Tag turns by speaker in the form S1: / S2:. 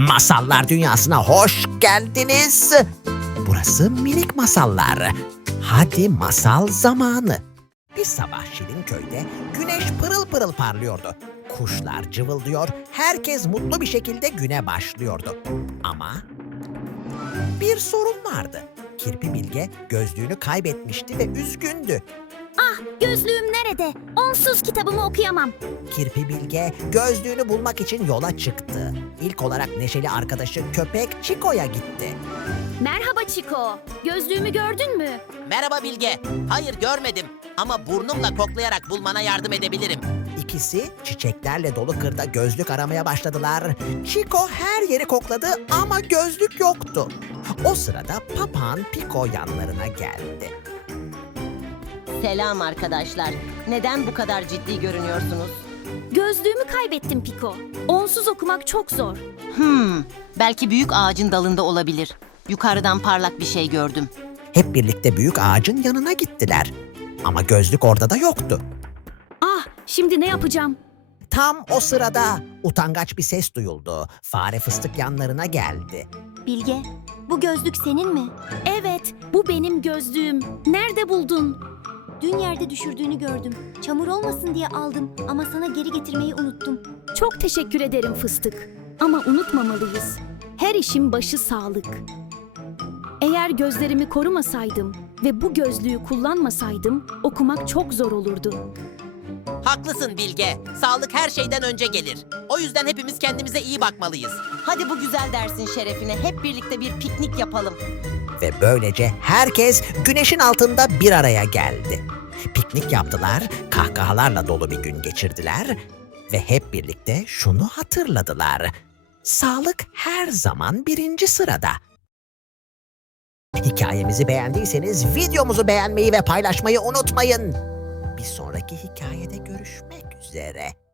S1: Masallar dünyasına hoş geldiniz. Burası minik masallar. Hadi masal zamanı. Bir sabah Şirinköy'de güneş pırıl pırıl parlıyordu. Kuşlar cıvıldıyor, herkes mutlu bir şekilde güne başlıyordu. Ama bir sorun vardı. Kirpi Bilge gözlüğünü kaybetmişti ve üzgündü.
S2: Gözlüğüm nerede? Onsuz kitabımı okuyamam.
S1: Kirpi Bilge gözlüğünü bulmak için yola çıktı. İlk olarak neşeli arkadaşı köpek Çiko'ya gitti.
S2: Merhaba Çiko. Gözlüğümü gördün mü?
S3: Merhaba Bilge. Hayır görmedim ama burnumla koklayarak bulmana yardım edebilirim.
S1: İkisi çiçeklerle dolu kırda gözlük aramaya başladılar. Çiko her yeri kokladı ama gözlük yoktu. O sırada papağan Piko yanlarına geldi.
S4: Selam arkadaşlar. Neden bu kadar ciddi görünüyorsunuz?
S2: Gözlüğümü kaybettim Piko. Onsuz okumak çok zor.
S4: Belki büyük ağacın dalında olabilir. Yukarıdan parlak bir şey gördüm.
S1: Hep birlikte büyük ağacın yanına gittiler. Ama gözlük orada da yoktu.
S2: Şimdi ne yapacağım?
S1: Tam o sırada utangaç bir ses duyuldu. Fare Fıstık yanlarına geldi.
S2: Bilge, bu gözlük senin mi? Evet, bu benim gözlüğüm. Nerede buldun?
S5: Dün yerde düşürdüğünü gördüm. Çamur olmasın diye aldım ama sana geri getirmeyi unuttum.
S2: Çok teşekkür ederim Fıstık. Ama unutmamalıyız. Her işin başı sağlık. Eğer gözlerimi korumasaydım ve bu gözlüğü kullanmasaydım okumak çok zor olurdu.
S3: Haklısın Bilge. Sağlık her şeyden önce gelir. O yüzden hepimiz kendimize iyi bakmalıyız.
S4: Hadi bu güzel dersin şerefine hep birlikte bir piknik yapalım.
S1: Ve böylece herkes güneşin altında bir araya geldi. Piknik yaptılar, kahkahalarla dolu bir gün geçirdiler ve hep birlikte şunu hatırladılar. Sağlık her zaman birinci sırada. Hikayemizi beğendiyseniz videomuzu beğenmeyi ve paylaşmayı unutmayın. Bir sonraki hikayede görüşmek üzere.